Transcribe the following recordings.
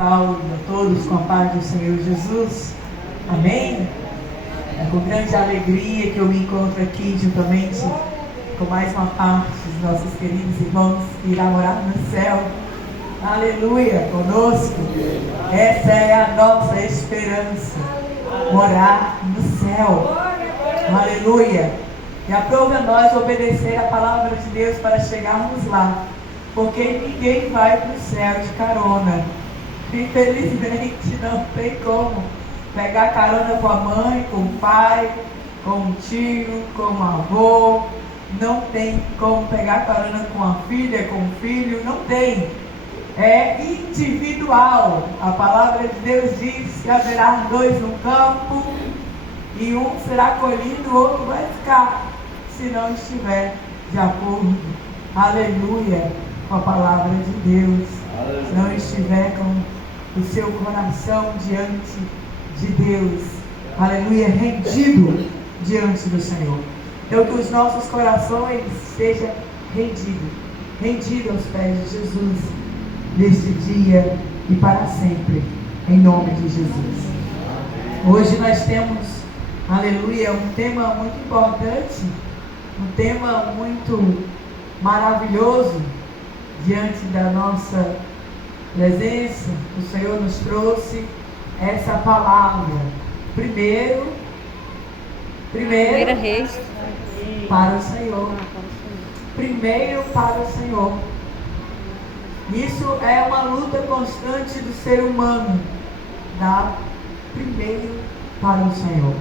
Saúde a todos com a paz do Senhor Jesus. Amém? É com grande alegria que eu me encontro aqui juntamente com mais uma parte dos nossos queridos irmãos que irá morar no céu. Aleluia, conosco. Essa é a nossa esperança, morar no céu. Aleluia. E aprove a nós obedecer a palavra de Deus para chegarmos lá, porque ninguém vai para o céu de carona. Infelizmente não tem como pegar carona com a mãe, com o pai, com o tio, com o avô. Não tem como pegar carona com a filha, com o filho, não tem. É individual. A palavra de Deus diz que haverá dois no campo e um será colhido, o outro vai ficar, se não estiver de acordo, aleluia, com a palavra de Deus. Se não estiver com o seu coração diante de Deus, aleluia, rendido diante do Senhor. Então que os nossos corações sejam rendidos aos pés de Jesus, neste dia e para sempre, em nome de Jesus. Hoje nós temos, aleluia, um tema muito importante, um tema muito maravilhoso diante da nossa presença. O Senhor nos trouxe essa palavra. Primeira Reis para o Senhor. Primeiro para o Senhor. Isso é uma luta constante do ser humano. Dar primeiro para o Senhor.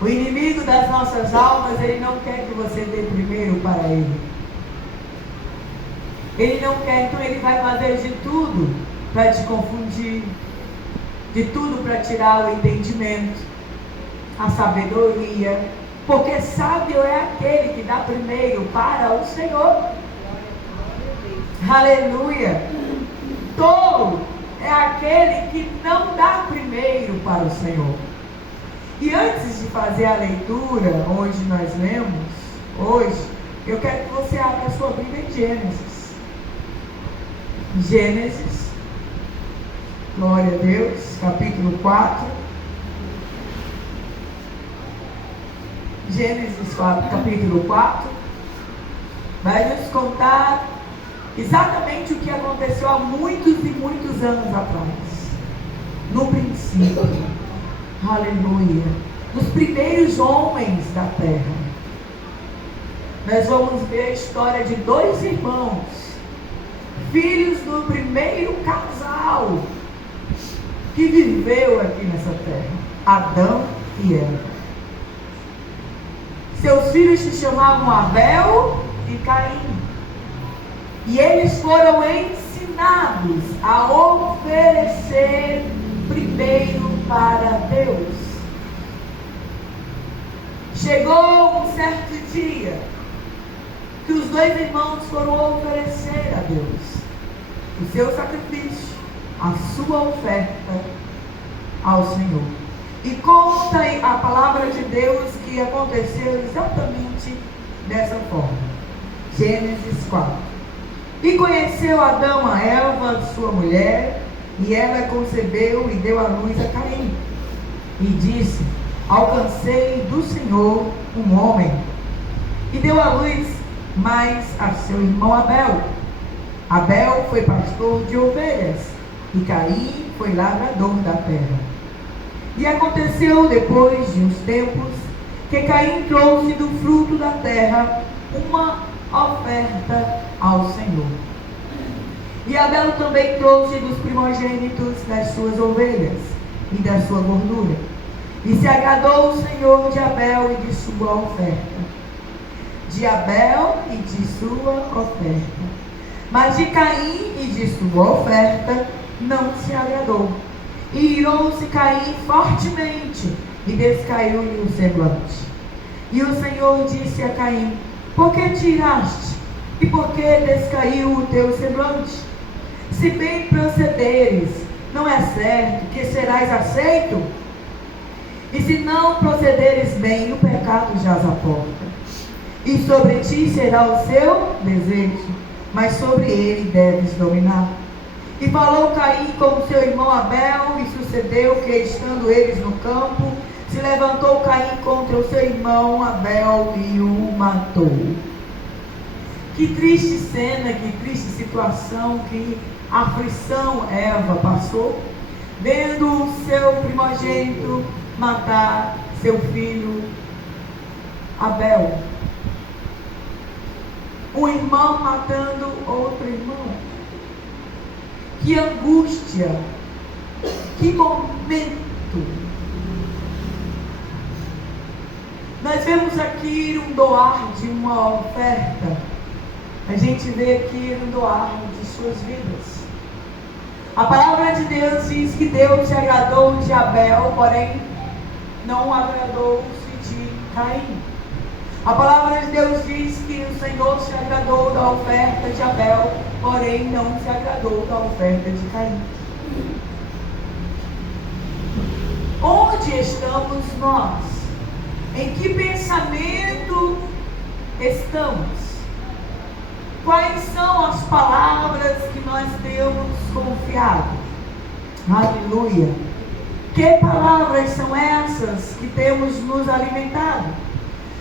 O inimigo das nossas almas, ele não quer que você dê primeiro para ele. Ele não quer, então ele vai fazer de tudo para te confundir, de tudo para tirar o entendimento, a sabedoria, porque sábio é aquele que dá primeiro para o Senhor. Aleluia. Tolo é aquele que não dá primeiro para o Senhor. E antes de fazer a leitura, onde nós lemos, hoje, eu quero que você abra a sua Bíblia em Gênesis. Gênesis, glória a Deus, capítulo 4. Gênesis 4, capítulo 4. Vai nos contar exatamente o que aconteceu há muitos e muitos anos atrás. No princípio, aleluia, dos primeiros homens da terra. Nós vamos ver a história de dois irmãos, filhos do primeiro casal que viveu aqui nessa terra, Adão e Eva. Seus filhos se chamavam Abel e Caim. E eles foram ensinados a oferecer primeiro para Deus. Chegou um certo dia que os dois irmãos foram oferecer a Deus o seu sacrifício, a sua oferta ao Senhor. E conta a palavra de Deus que aconteceu exatamente dessa forma. Gênesis 4. E conheceu Adão a Eva, sua mulher, e ela concebeu e deu à luz a Caim. E disse: alcancei do Senhor um homem. E deu à luz mais a seu irmão Abel. Abel foi pastor de ovelhas, e Caim foi lavrador da terra. E aconteceu depois de uns tempos, que Caim trouxe do fruto da terra uma oferta ao Senhor. E Abel também trouxe dos primogênitos das suas ovelhas e da sua gordura. E se agradou o Senhor de Abel e de sua oferta. De Abel e de sua oferta. Mas de Caim e de sua oferta não se agradou. E irou-se Caim fortemente e descaiu-lhe o semblante. E o Senhor disse a Caim: por que te iraste? E por que descaiu o teu semblante? Se bem procederes, não é certo que serás aceito? E se não procederes bem, o pecado jaz à porta. E sobre ti será o seu desejo, mas sobre ele deves dominar. E falou Caim com seu irmão Abel, e sucedeu que, estando eles no campo, se levantou Caim contra o seu irmão Abel e o matou. Que triste cena, que triste situação, que aflição Eva passou, vendo o seu primogênito matar seu filho Abel. Um irmão matando outro irmão. Que angústia, que momento. Nós vemos aqui um doar de uma oferta. A gente vê aqui um doar de suas vidas. A palavra de Deus diz que Deus se agradou de Abel, porém não agradou-se de Caim. A palavra de Deus diz que o Senhor se agradou da oferta de Abel, porém não se agradou da oferta de Caim. Onde estamos nós? Em que pensamento estamos? Quais são as palavras que nós temos confiado? Aleluia! Que palavras são essas que temos nos alimentado?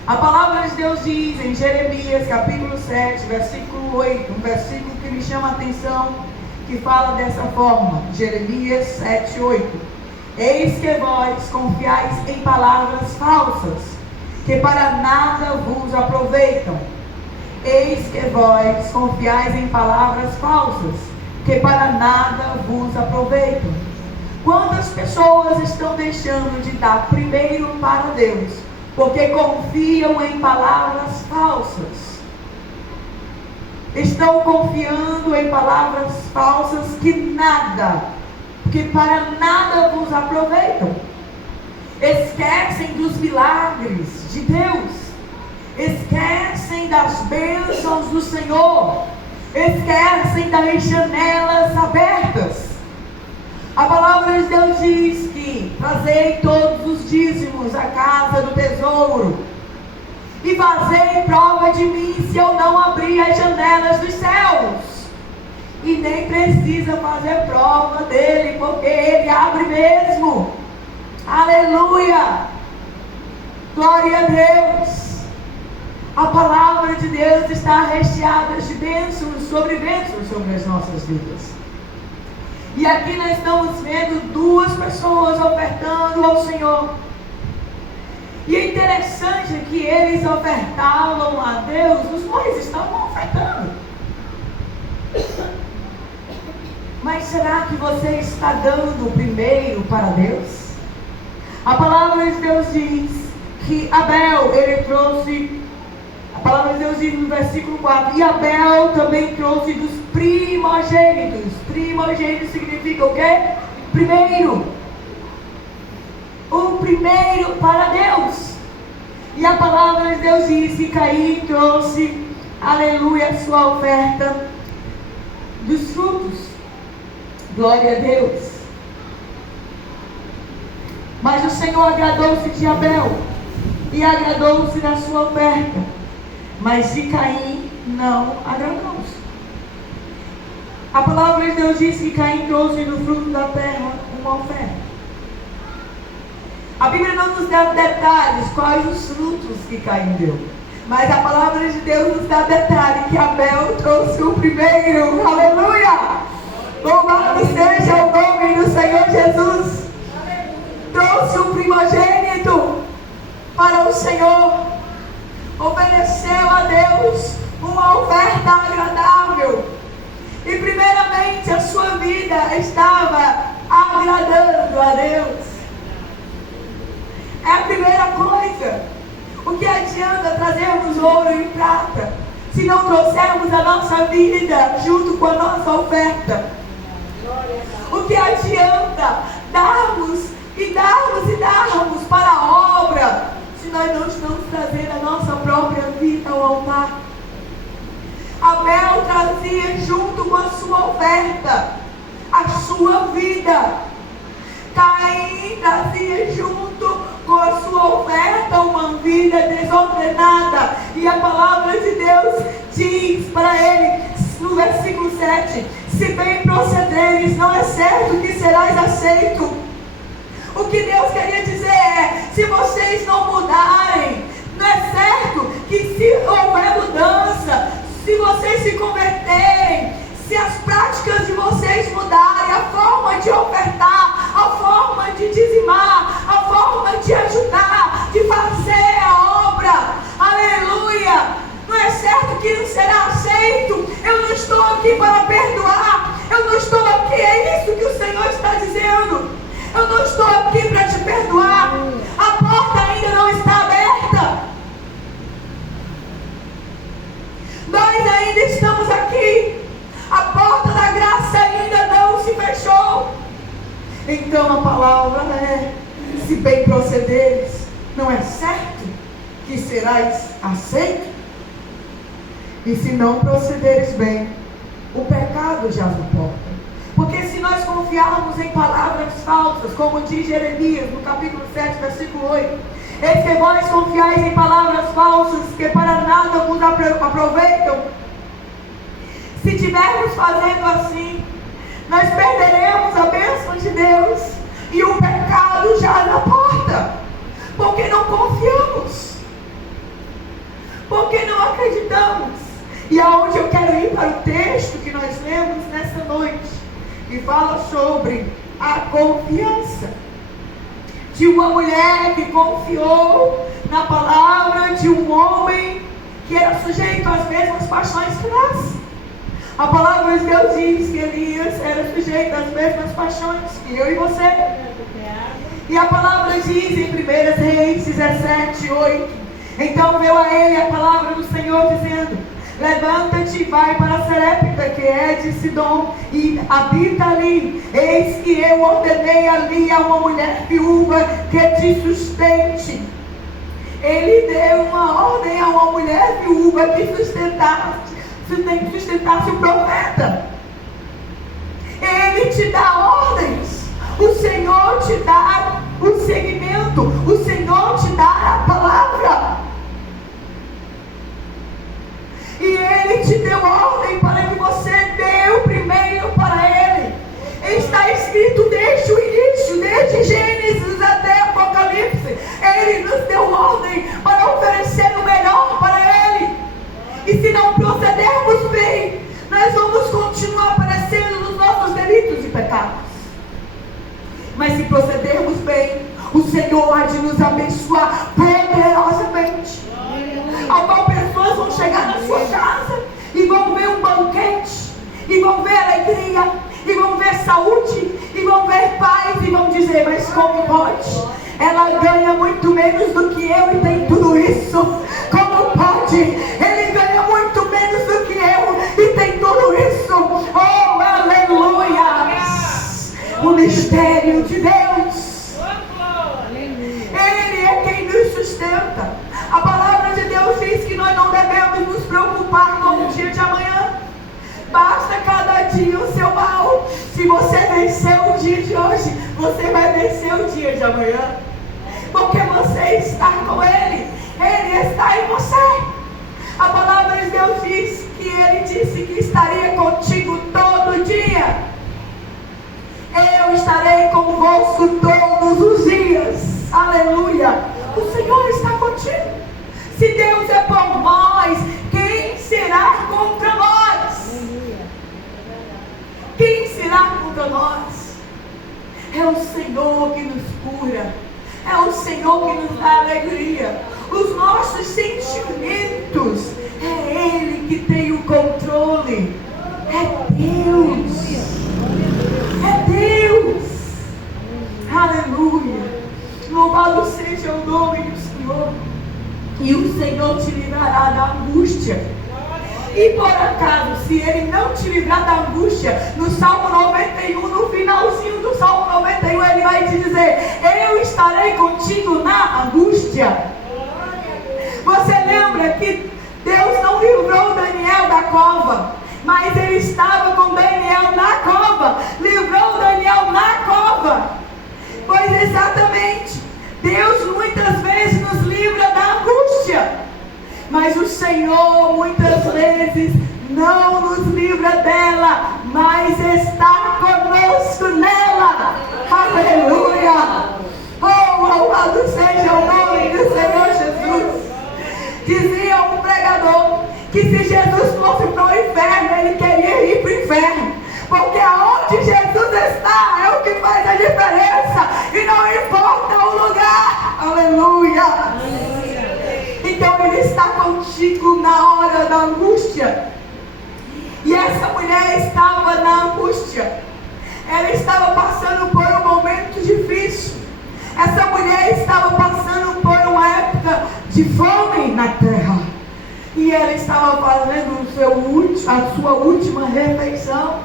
A palavra de Deus diz em Jeremias capítulo 7, versículo 8, um versículo que me chama a atenção, que fala dessa forma, Jeremias 7, 8. Eis que vós confiais em palavras falsas, que para nada vos aproveitam. Eis que vós confiais em palavras falsas, que para nada vos aproveitam. Quantas pessoas estão deixando de dar primeiro para Deus, porque confiam em palavras falsas? Estão confiando em palavras falsas que para nada vos aproveitam. Esquecem dos milagres de Deus. Esquecem das bênçãos do Senhor. Esquecem das janelas abertas. A palavra de Deus diz que trazei todos os dízimos à casa do tesouro e fazei prova de mim se eu não abrir as janelas dos céus. E nem precisa fazer prova dele, porque ele abre mesmo. Aleluia! Glória a Deus! A palavra de Deus está recheada de bênçãos sobre as nossas vidas. E aqui nós estamos vendo duas pessoas ofertando ao Senhor. E é interessante que eles ofertavam a Deus, os dois estavam ofertando. Mas será que você está dando primeiro para Deus? A palavra de Deus diz que Abel, ele trouxe, a palavra de Deus diz no versículo 4, e Abel também trouxe dos primogênitos. Primogênito significa o quê? Primeiro. O primeiro para Deus. E a palavra de Deus diz que Caim trouxe, aleluia, a sua oferta dos frutos. Glória a Deus. Mas o Senhor agradou-se de Abel e agradou-se da sua oferta, mas de Caim não agradou-se. A palavra de Deus diz que Caim trouxe do fruto da terra uma oferta. A Bíblia não nos dá detalhes quais os frutos que Caim deu, mas a palavra de Deus nos dá detalhe que Abel trouxe o primeiro. Aleluia! Louvado seja o nome do Senhor Jesus. Trouxe o primogênito para o Senhor. Ofereceu a Deus uma oferta agradável. E primeiramente a sua vida estava agradando a Deus. É a primeira coisa. O que adianta trazermos ouro e prata se não trouxermos a nossa vida junto com a nossa oferta? O que adianta darmos e darmos e darmos para a obra se nós não estamos trazendo a nossa própria vida ao altar? Abel trazia junto com a sua oferta a sua vida. Caim trazia junto com a sua oferta uma vida desordenada. E a palavra de Deus diz para ele no versículo 7: se bem procederes, não é certo que serás aceito. O que Deus queria dizer é: se vocês não mudarem, não é certo que, se houver mudança, se vocês se converterem, se as práticas de vocês mudarem, a forma de ofertar, a forma de dizimar, a forma de ajudar, de fazer a obra, aleluia, não é certo que não será aceito. Eu não estou aqui para perdoar, eu não estou aqui, é isso que o Senhor está dizendo. Eu não estou aqui para te perdoar. A porta ainda não está aberta. Nós ainda estamos aqui. A porta da graça ainda não se fechou. Então a palavra é: se bem procederes, não é certo que serás aceito? E se não procederes bem, o pecado jaz na porta. Porque se nós confiarmos em palavras falsas, como diz Jeremias no capítulo 7, versículo 8, eis que vós confiais em palavras falsas, que para nada vos aproveitam. Se estivermos fazendo assim, nós perderemos a bênção de Deus e o pecado já na porta, porque não confiamos, porque não acreditamos. E aonde eu quero ir para o texto que nós lemos nessa noite, e fala sobre a confiança de uma mulher que confiou na palavra de um homem que era sujeito às mesmas paixões que nós. A palavra de Deus diz que Elias era sujeito às mesmas paixões que eu e você. E a palavra diz em 1 Reis 17, 8: então veio a ele a palavra do Senhor dizendo: levanta-te e vai para Sarepta, que é de Sidom, e habita ali. Eis que eu ordenei ali a uma mulher viúva que te sustente. Ele deu uma ordem a uma mulher viúva que sustentasse o profeta. Ele te dá ordens. O Senhor te dá o seguimento. O Senhor te dá a palavra. E Ele te deu ordem para que você dê o primeiro para Ele. Está escrito desde o início, desde Gênesis até Apocalipse. Ele nos deu ordem para oferecer o melhor para Ele. E se não procedermos bem, nós vamos continuar aparecendo nos nossos delitos e pecados. Mas se procedermos bem, o Senhor há de nos abençoar poderosamente. Ao qual pessoas vão chegar na sua casa e vão ver um banquete, e vão ver alegria, e vão ver saúde, e vão ver paz, e vão dizer: mas como pode? Ela ganha muito menos do que eu e tem tudo isso. Como pode? Ele ganha muito menos do que eu e tem tudo isso. Oh, aleluia! O mistério de Deus. Ele é quem nos sustenta. A palavra de Deus diz que nós não devemos nos preocupar com o dia de amanhã. Basta cada dia o seu mal. Se você vencer o dia de hoje, você vai vencer o dia de amanhã. Porque você está com Ele. Ele está em você. A palavra de Deus diz que Ele disse que estaria contigo todo dia. Eu estarei convosco todos os dias. Aleluia. O Senhor está contigo. Se Deus é por nós, quem será contra nós? Quem será contra nós? É o Senhor que nos cura. É o Senhor que nos dá alegria. Os nossos sentimentos, é Ele que tem o controle. É Deus. É Deus. Aleluia. Louvado seja o nome do Senhor. E o Senhor te livrará da angústia. E por acaso, se Ele não te livrar da angústia, no Salmo 91, no finalzinho do Salmo 91, Ele vai te dizer: eu estarei contigo na angústia. Você lembra que Deus não livrou Daniel da cova, mas Ele estava com Daniel na cova, livrou Daniel na cova. Pois exatamente, Deus muitas vezes nos livra da angústia, mas o Senhor muitas vezes não nos livra dela, mas está conosco nela. Aleluia! Oh, louvado seja o nome do Senhor Jesus. Dizia um pregador que se Jesus fosse para o inferno, ele queria ir para o inferno, porque aonde Jesus está é o que faz a diferença, e não importa o lugar. Aleluia! Então ele está contigo na hora da angústia. E essa mulher estava na angústia, ela estava passando por um momento difícil. Essa mulher estava passando por uma época de fome na terra. E ela estava fazendo a sua última refeição,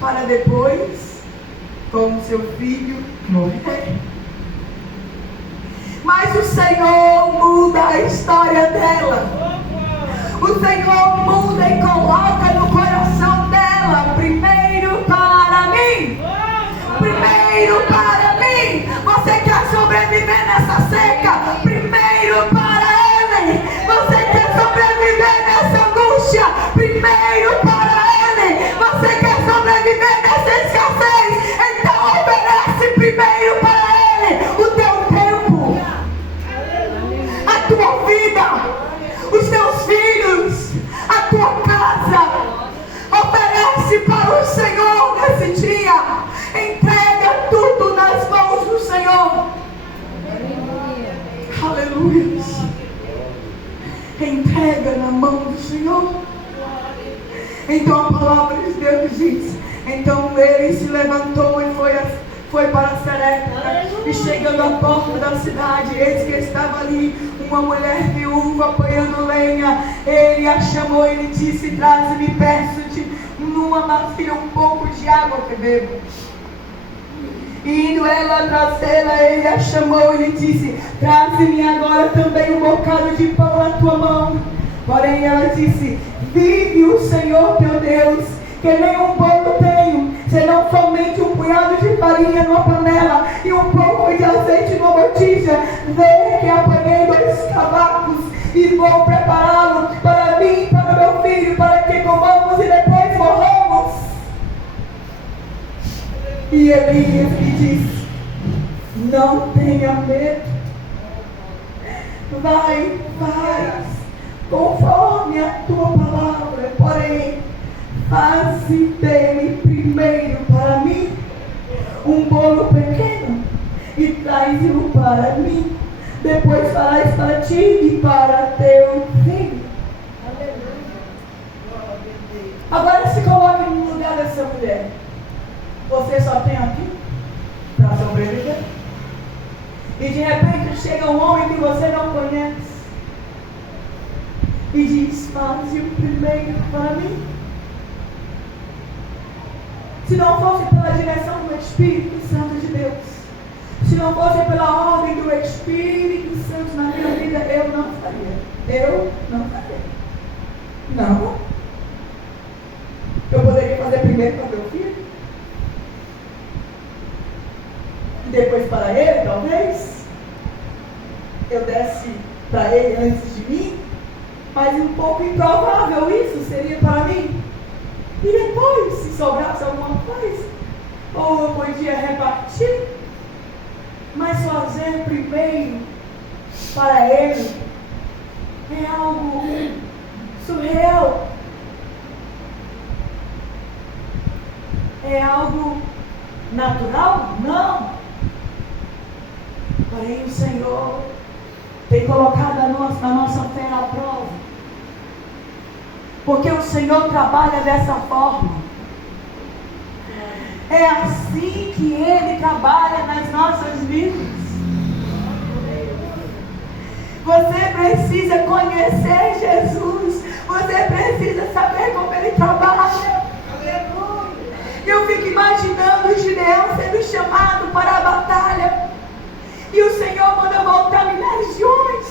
para depois, como seu filho, morrer. Mas o Senhor muda a história dela. O Senhor muda e coloca no coração dela: primeiro para mim. Primeiro para mim. Você quer sobreviver nessa seca? Primeiro para Ele. Você quer sobreviver nessa angústia? Primeiro para Ele. Você quer sobreviver nessa escassez? Então oferece primeiro para Ele o teu tempo, a tua vida, os teus filhos, a tua casa. Oferece para o Senhor nesse dia. Entrega tudo nas mãos do Senhor. Aleluia. Entrega na mão do Senhor. Então a palavra de Deus diz: então ele se levantou e foi para Sarepta. E chegando à porta da cidade, eis que estava ali uma mulher viúva apanhando lenha. Ele a chamou e lhe disse: traze-me, peço-te, numa bacia um pouco de água que bebo. E indo ela trazê-la, ele a chamou e lhe disse: traze-me agora também um bocado de pão na tua mão. Porém ela disse: vive o Senhor teu Deus, que nem um bolo tenho, senão somente um punhado de farinha numa panela e um pouco de azeite numa botija. Vê que apanhei 2 cavacos e vou prepará-lo para mim e para meu filho, para que comamos e depois morramos. E Elias lhe disse: não tenha medo, vai, faz conforme a tua palavra, porém faze dele primeiro para mim um bolo pequeno e traz-o para mim, depois farás para ti e para teu filho. Agora se coloque no lugar dessa mulher. Você só tem aqui para sobreviver. E de repente chega um homem que você não conhece e diz: faze o primeiro para mim. Se não fosse pela direção do Espírito Santo de Deus, se não fosse pela ordem do Espírito Santo na minha vida, eu não faria. Eu não faria. Não. Eu poderia fazer primeiro para meu filho, depois para ele, talvez. Eu desse para ele antes de mim, mas um pouco improvável isso seria para mim. E depois, se sobrasse alguma coisa, ou eu podia repartir, mas fazer primeiro para ele é algo surreal. É algo natural? Não. Porém o Senhor tem colocado a nossa fé à prova, porque o Senhor trabalha dessa forma. É assim que Ele trabalha nas nossas vidas. Você precisa conhecer Jesus. Você precisa saber como Ele trabalha. Eu fico imaginando o Gideão sendo chamado para a batalha, e o Senhor manda voltar milhares de homens,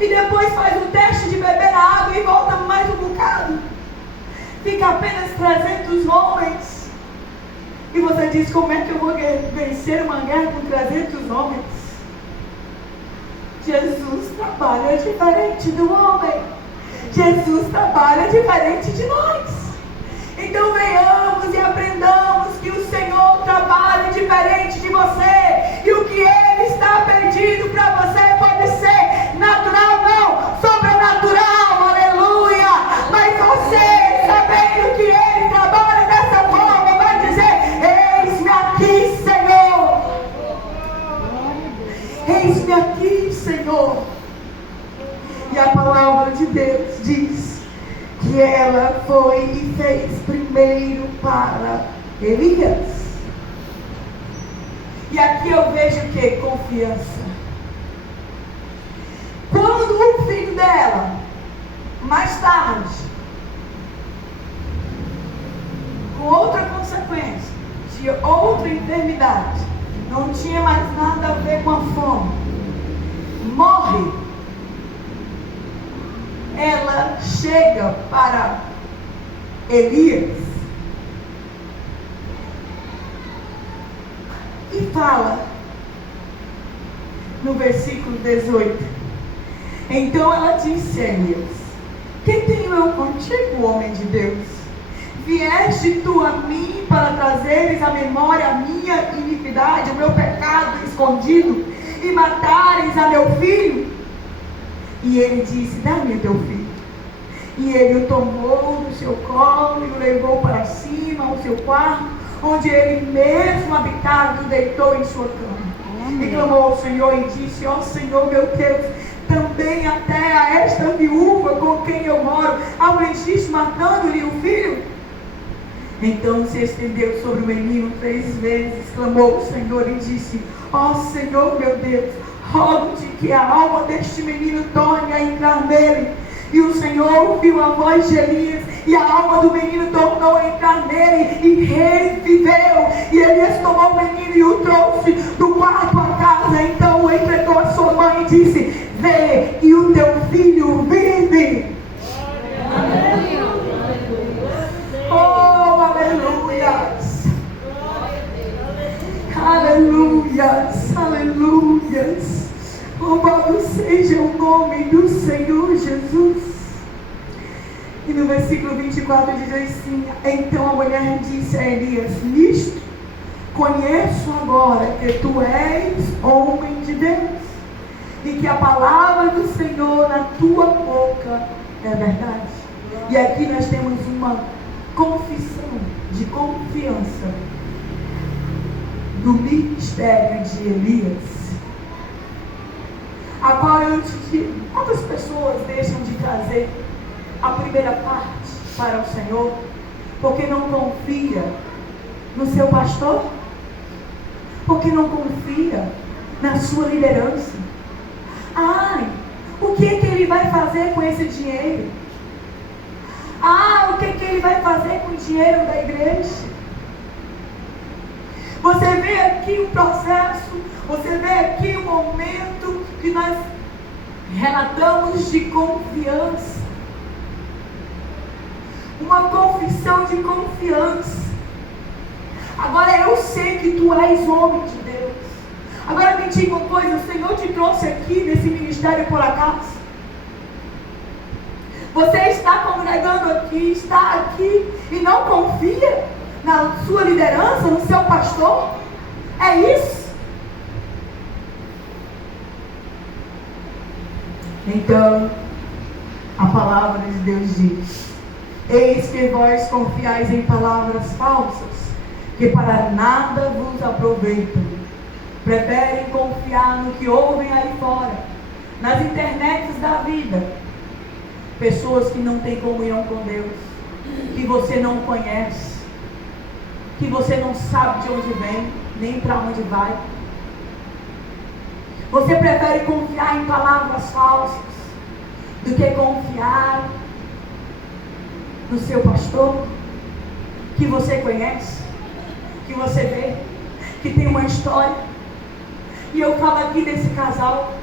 e depois faz o teste de beber a água e volta mais um bocado. Fica apenas 300 homens. E você diz: como é que eu vou vencer uma guerra com 300 homens? Jesus trabalha diferente do homem. Jesus trabalha diferente de nós. Então venhamos e aprendamos que o Senhor trabalha diferente de você. E o que Ele está pedindo para você pode ser natural, não, sobrenatural, aleluia. Mas você, sabendo que Ele trabalha dessa forma, vai dizer: eis-me aqui, Senhor. Eis-me aqui, Senhor. E a palavra de Deus diz que ela foi e fez primeiro para Elias. E aqui eu vejo o que? Confiança. Quando o filho dela, mais tarde, com outra consequência, de outra enfermidade, não tinha mais nada a ver com a fome, morre, ela chega para Elias e fala no versículo 18: então ela disse a Elias: que tenho eu contigo, homem de Deus? Vieste tu a mim para trazeres à memória a minha iniquidade, o meu pecado escondido, e matares a meu filho? E ele disse: dá-me o teu filho. E ele o tomou do seu colo e o levou para cima ao seu quarto, onde ele mesmo habitava, e o deitou em sua cama. E clamou ao Senhor e disse: ó Senhor meu Deus, também até a esta viúva com quem eu moro afligiste, matando-lhe o filho? Então se estendeu sobre o menino 3 vezes, clamou o Senhor e disse: ó Senhor meu Deus, rogo-te que a alma deste menino torne a entrar nele. E o Senhor ouviu a voz de Elias, e a alma do menino tornou a entrar nele, e reviveu. E Elias tomou o menino e o trouxe do quarto à casa. Então o entregou a sua mãe e disse: vê, e o teu filho vive. Oh, aleluias. Aleluias, aleluias. Louvado seja o nome do Senhor Jesus. E no versículo 24 diz assim: então a mulher disse a Elias: nisto conheço agora que tu és homem de Deus, e que a palavra do Senhor na tua boca é verdade. E aqui nós temos uma confissão de confiança do ministério de Elias, a qual eu te digo: quantas pessoas deixam de trazer a primeira parte para o Senhor porque não confia no seu pastor, porque não confia na sua liderança? Ai, o que é que ele vai fazer com esse dinheiro? Ah, o que é que ele vai fazer com o dinheiro da igreja? Você vê aqui o processo, você vê aqui o momento que nós relatamos de confiança. Uma confissão de confiança. Agora eu sei que tu és homem de Deus. Agora me diga uma coisa: o Senhor te trouxe aqui nesse ministério por acaso? Você está congregando aqui, está aqui e não confia na sua liderança, no seu pastor? É isso? Então, a palavra de Deus diz: eis que vós confiais em palavras falsas, que para nada vos aproveitam. Preferem confiar no que ouvem aí fora, nas internets da vida. Pessoas que não têm comunhão com Deus, que você não conhece, que você não sabe de onde vem, nem para onde vai. Você prefere confiar em palavras falsas do que confiar no seu pastor, que você conhece, que você vê, que tem uma história. E eu falo aqui desse casal,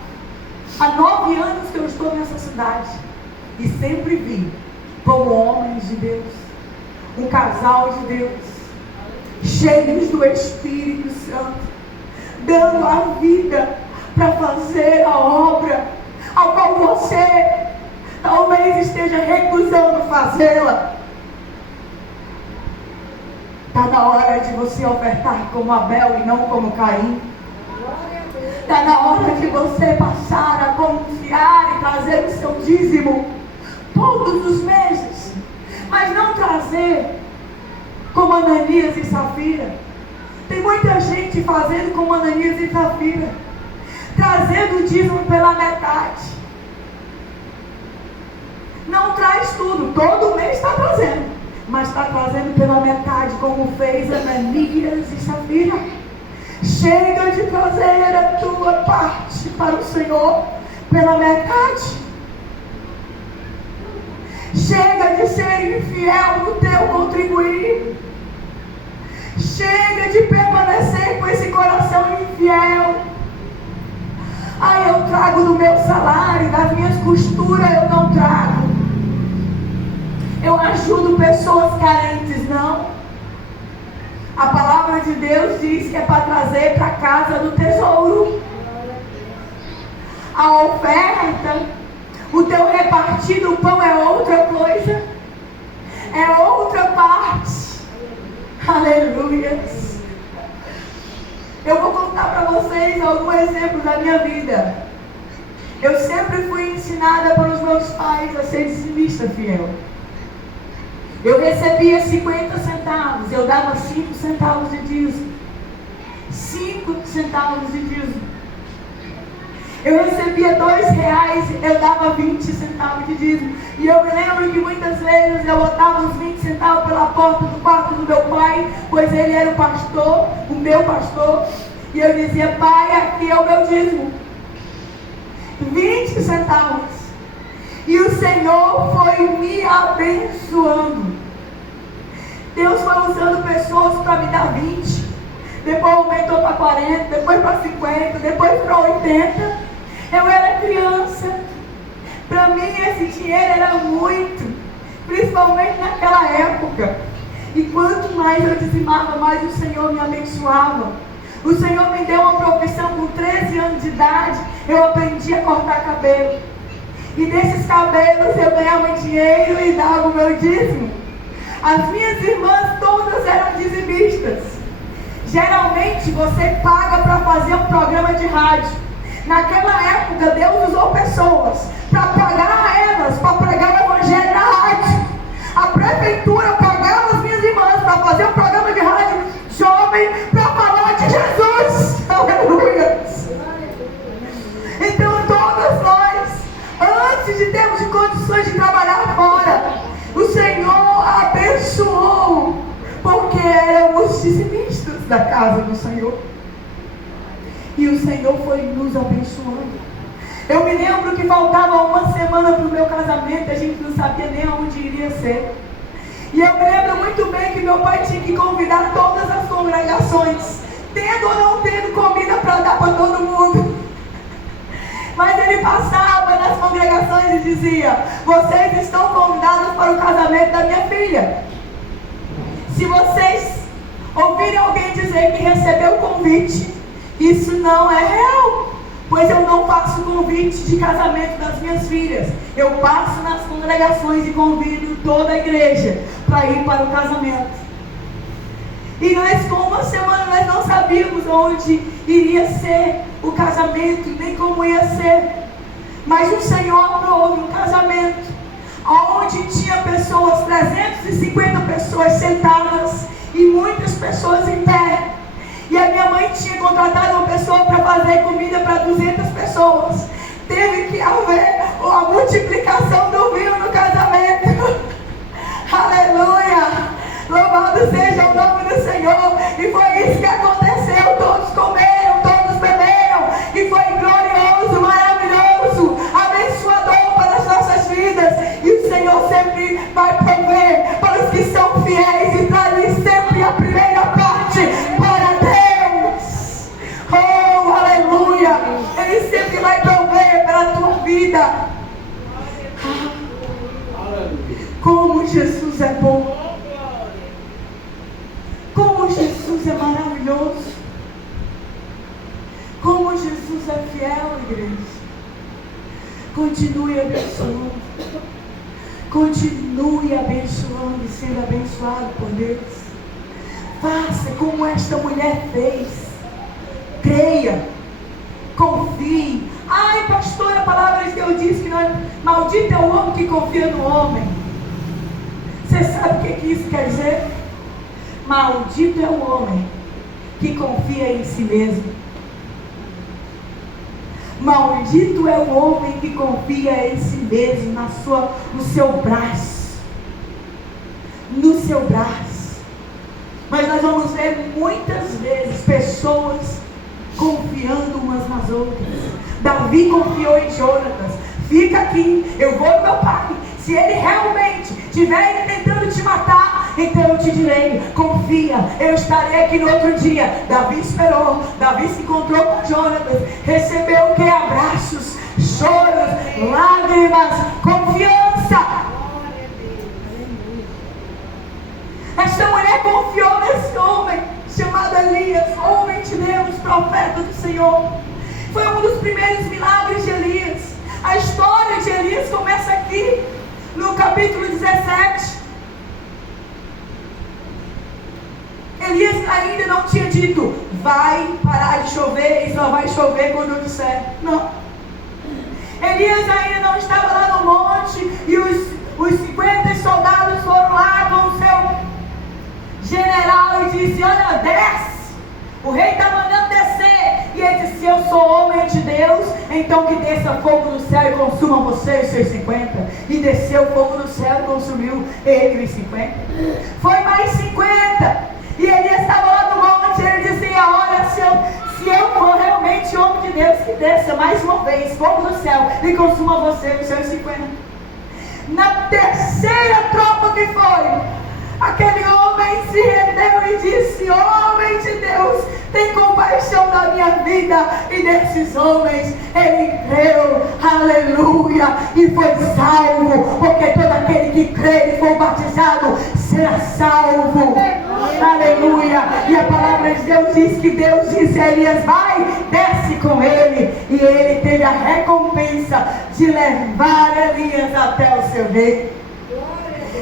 há 9 anos que eu estou nessa cidade, e sempre vi como homens de Deus, um casal de Deus, cheios do Espírito Santo, dando a vida para fazer a obra, a qual você talvez esteja recusando fazê-la. Está na hora de você ofertar como Abel e não como Caim. Está na hora de você passar a confiar e trazer o seu dízimo todos os meses. Mas não trazer como Ananias e Safira. Tem muita gente fazendo como Ananias e Safira, trazendo o dízimo pela metade. Não traz tudo, todo mês está trazendo, mas está trazendo pela metade, como fez Ananias e Safira. Chega de trazer a tua parte para o Senhor pela metade. Chega de ser infiel no teu contribuir. Chega de permanecer com esse coração infiel. Eu trago do meu salário, das minhas costuras eu não trago. Eu ajudo pessoas carentes, não. A palavra de Deus diz que é para trazer para a casa do tesouro. A oferta, o teu repartir do pão é outra coisa. É outra parte. Aleluia. Eu vou contar para vocês alguns exemplos da minha vida. Eu sempre fui ensinada pelos meus pais a ser dizimista fiel. Eu recebia 50 centavos, eu dava 5 centavos de dízimo. 5 centavos de dízimo. Eu recebia R$2, eu dava 20 centavos de dízimo. E eu me lembro que muitas vezes eu botava os 20 centavos pela porta do quarto do meu pai, pois ele era o pastor, o meu pastor. E eu dizia: pai, aqui é o meu dízimo. 20 centavos. E o Senhor foi me abençoando. Deus foi usando pessoas para me dar 20. Depois aumentou para 40, depois para 50, depois para 80. Eu era criança. Para mim esse dinheiro era muito, principalmente naquela época. E quanto mais eu dizimava, mais o Senhor me abençoava. O Senhor me deu uma profissão com 13 anos de idade. Eu aprendi a cortar cabelo. E desses cabelos eu ganhava dinheiro e dava o meu dízimo. As minhas irmãs todas eram dizimistas. Geralmente você paga para fazer um programa de rádio. Naquela época Deus usou pessoas para pagar a elas, para pregar o evangelho na rádio. A prefeitura pagava as minhas irmãs para fazer um programa de rádio jovem para falar de Jesus. Aleluia. Então todas nós, antes de termos condições de trabalhar fora, o Senhor abençoou, porque éramos dizimistas da casa do Senhor. E o Senhor foi nos abençoando. Eu me lembro que faltava uma semana para o meu casamento, a gente não sabia nem onde iria ser. E eu me lembro muito bem que meu pai tinha que convidar todas as congregações, tendo ou não tendo comida para dar para todo mundo. Mas ele passava nas congregações e dizia: vocês estão convidados para o casamento da minha filha. Se vocês ouvirem alguém dizer que recebeu o convite, isso não é real, pois eu não faço convite de casamento das minhas filhas. Eu passo nas congregações e convido toda a igreja para ir para o casamento. E nós, com uma semana, nós não sabíamos onde iria ser o casamento, nem como ia ser. Mas o Senhor aprove um casamento, onde tinha pessoas, 350 pessoas sentadas e muitas pessoas em pé. E a minha mãe tinha contratado uma pessoa para fazer comida para 200 pessoas. Teve que haver a multiplicação do vinho no casamento. Aleluia! Louvado seja o nome do Senhor. E foi isso que aconteceu. Todos comeram, todos beberam. E foi glorioso, maravilhoso, abençoador para as nossas vidas. E o Senhor sempre vai prover para os que são fiéis e traz sempre a primeira parte para Deus. Oh, aleluia! Ele sempre vai prover pela tua vida. Como Jesus é bom. Como Jesus é maravilhoso. Como Jesus é fiel, igreja. Continue abençoando. Continue abençoando e sendo abençoado por Deus. Faça como esta mulher fez. Creia. Confie. Ai, pastor, a palavra de Deus diz que maldito é o homem que confia no homem. Você sabe o que isso quer dizer? Maldito é o homem que confia em si mesmo. Maldito é o homem que confia em si mesmo, no seu braço. No seu braço. Mas nós vamos ver muitas vezes pessoas confiando umas nas outras. Davi confiou em Jonatas. Fica aqui, eu vou no meu pai. Se ele realmente estiver tentando te matar, então eu te direi, confia, eu estarei aqui no outro dia. Davi esperou, Davi se encontrou com Jonatas, recebeu o que? Abraços, choros, lágrimas, confiança. Esta mulher confiou nesse homem chamado Elias, homem de Deus, profeta do Senhor. Foi um dos primeiros milagres de Elias. A história de Elias começa aqui no capítulo 17. Elias ainda não tinha dito, vai parar de chover e só vai chover quando eu disser. Não. Elias ainda não estava lá no monte e os 50 soldados foram lá com o seu general e disse, olha, desce. O rei está mandando descer. E ele disse, se eu sou homem de Deus, então que desça fogo do céu e consuma você e os seus 50. E desceu fogo do céu e consumiu ele e os 50. Foi mais 50. E ele estava lá no monte, ele dizia, olha, se eu for realmente homem de Deus, que desça mais uma vez fogo do céu e consuma você e os seus 50. Na terceira tropa que foi, aquele homem se rendeu e disse, homem de Deus, tem compaixão da minha vida. E desses homens ele creu, aleluia, e foi salvo, porque todo aquele que crê e for batizado será salvo, aleluia. E a palavra de Deus diz que Deus disse a Elias, vai, desce com ele. E ele teve a recompensa de levar Elias até o seu rei.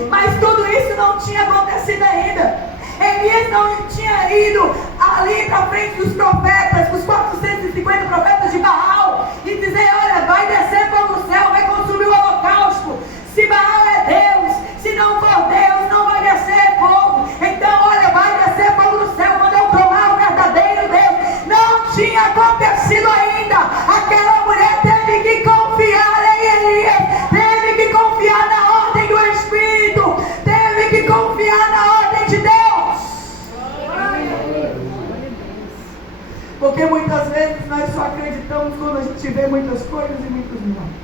Mas tudo isso não tinha acontecido ainda. Elias não tinha ido ali para frente dos profetas, os 450 profetas de Baal, e dizer, olha, vai descer fogo do céu, vai consumir o holocausto. Se Baal é Deus, se não for Deus, não vai descer fogo. Então, olha, vai descer fogo do céu quando eu tomar o verdadeiro Deus. Não tinha acontecido ainda. Aquela mulher teve que confiar em Elias, teve que confiar na ordem do Espírito, teve que confiar na ordem de Deus. Porque muitas vezes nós só acreditamos quando a gente vê muitas coisas e muitos milagres.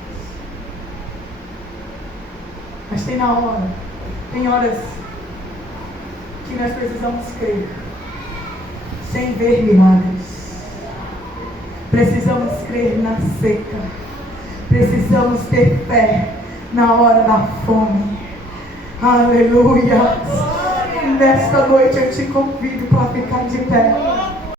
Mas tem horas que nós precisamos crer sem ver milagres. Precisamos crer na seca. Precisamos ter fé na hora da fome. Aleluia. Nesta noite eu te convido para ficar de pé.